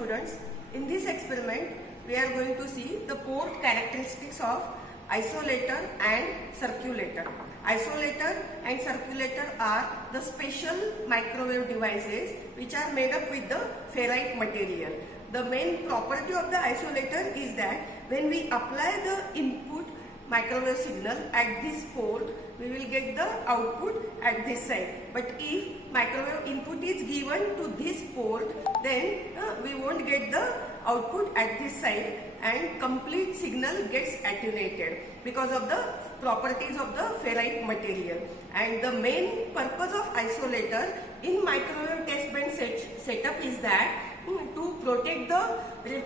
students. In this experiment, we are going to see the port characteristics of isolator and circulator. Isolator and circulator are the special microwave devices which are made up with the ferrite material. The main property of the isolator is that when we apply the input microwave signal at this port, we will get the output at this side. But if microwave input is given to this port, then we won't get the output at this side and complete signal gets attenuated because of the properties of the ferrite material. And the main purpose of isolator in microwave test band setup is that to protect the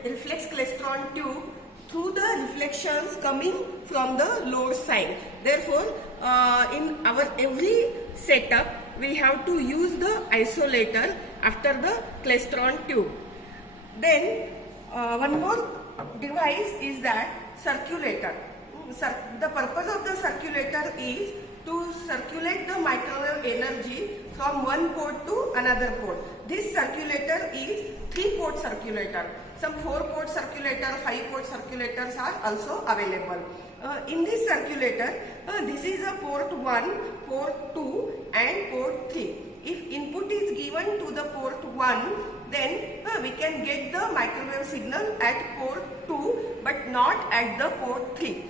reflex klystron tube through the reflections coming from the load side. Therefore, in our every setup, we have to use the isolator after the klystron tube. Then, one more device is that circulator. The purpose of the circulator is to circulate the microwave energy from one port to another port. This circulator is 3-port circulator. Some 4-port circulator, 5-port circulators are also available. In this circulator, this is a port 1, port 2 and port 3. If input is given to the port 1, then we can get the microwave signal at port 2 but not at the port 3.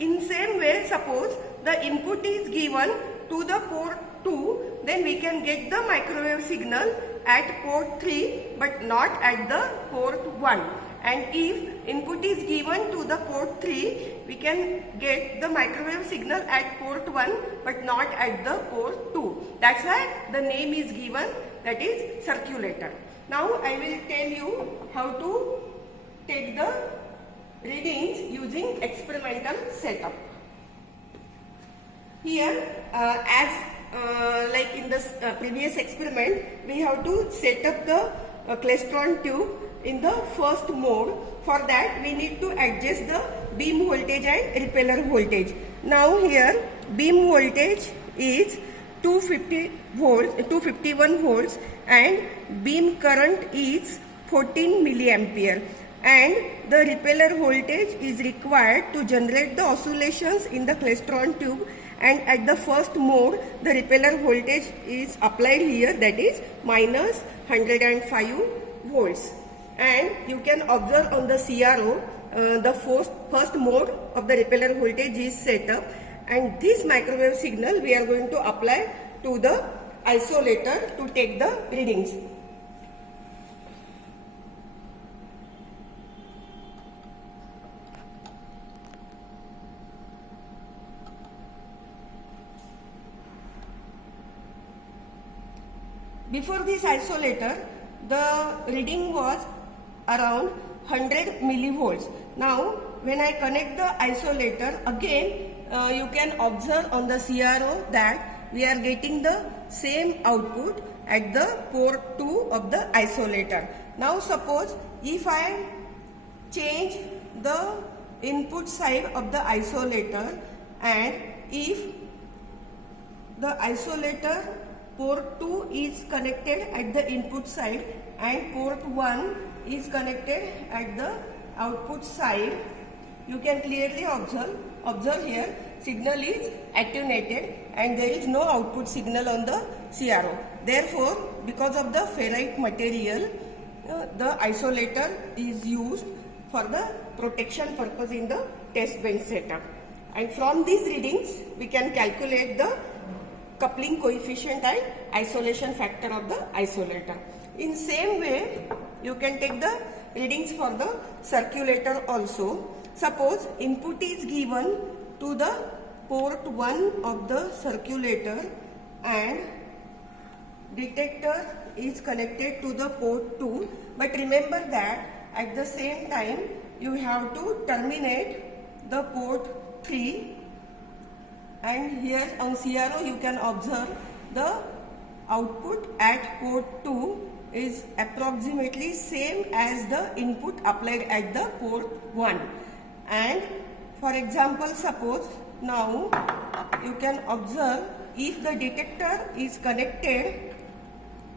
In same way, suppose the input is given to the port 2, then we can get the microwave signal at port 3 but not at the port 1. And if input is given to the port 3, we can get the microwave signal at port 1 but not at the port 2. That's why the name is given, that is circulator. Now I will tell you how to take the readings using experimental setup. Here, like in the previous experiment, we have to set up the klystron tube in the first mode. For that, we need to adjust the beam voltage and repeller voltage. Now here, beam voltage is 251 volts and beam current is 14 milliampere. And the repeller voltage is required to generate the oscillations in the klystron tube, and at the first mode the repeller voltage is applied here, that is minus 105 volts. And you can observe on the CRO the first mode of the repeller voltage is set up, and this microwave signal we are going to apply to the isolator to take the readings. Before this isolator, the reading was around 100 millivolts. Now, when I connect the isolator, again you can observe on the CRO that we are getting the same output at the port 2 of the isolator. Now, suppose if I change the input side of the isolator, and if the isolator port 2 is connected at the input side and port 1 is connected at the output side, you can clearly observe here signal is attenuated and there is no output signal on the CRO. Therefore, because of the ferrite material, the isolator is used for the protection purpose in the test bench setup. And from these readings, we can calculate the coupling coefficient and isolation factor of the isolator. In same way, you can take the readings for the circulator also. Suppose input is given to the port 1 of the circulator and detector is connected to the port 2. But remember that at the same time, you have to terminate the port 3. And here on CRO you can observe the output at port 2 is approximately same as the input applied at the port 1. And for example, suppose now you can observe if the detector is connected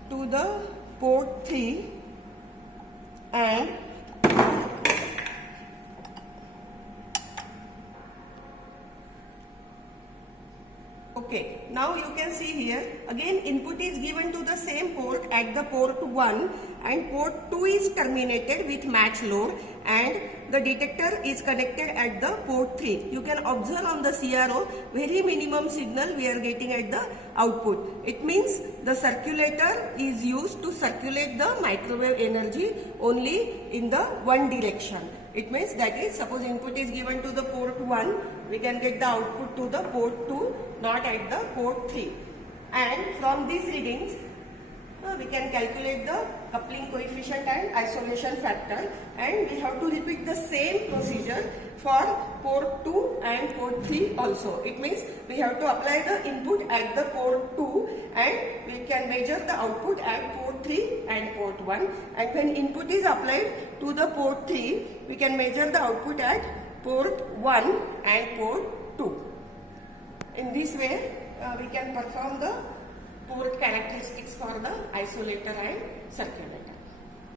to the port 3 and okay, now you can see here again input is given to the same port at the port 1 and port 2 is terminated with match load and the detector is connected at the port 3. You can observe on the CRO very minimum signal we are getting at the output. It means the circulator is used to circulate the microwave energy only in the one direction. It means that is, suppose input is given to the port 1, we can get the output to the port 2, not at the port 3. And from these readings, we can calculate the coupling coefficient and isolation factor, and we have to repeat the same procedure for port 2 and port 3 also. It means we have to apply the input at the port 2 and we can measure the output at port 3 and port 1, and when input is applied to the port 3, we can measure the output at port 1 and port 2. In this way, we can perform the port characteristics for the isolator and circulator.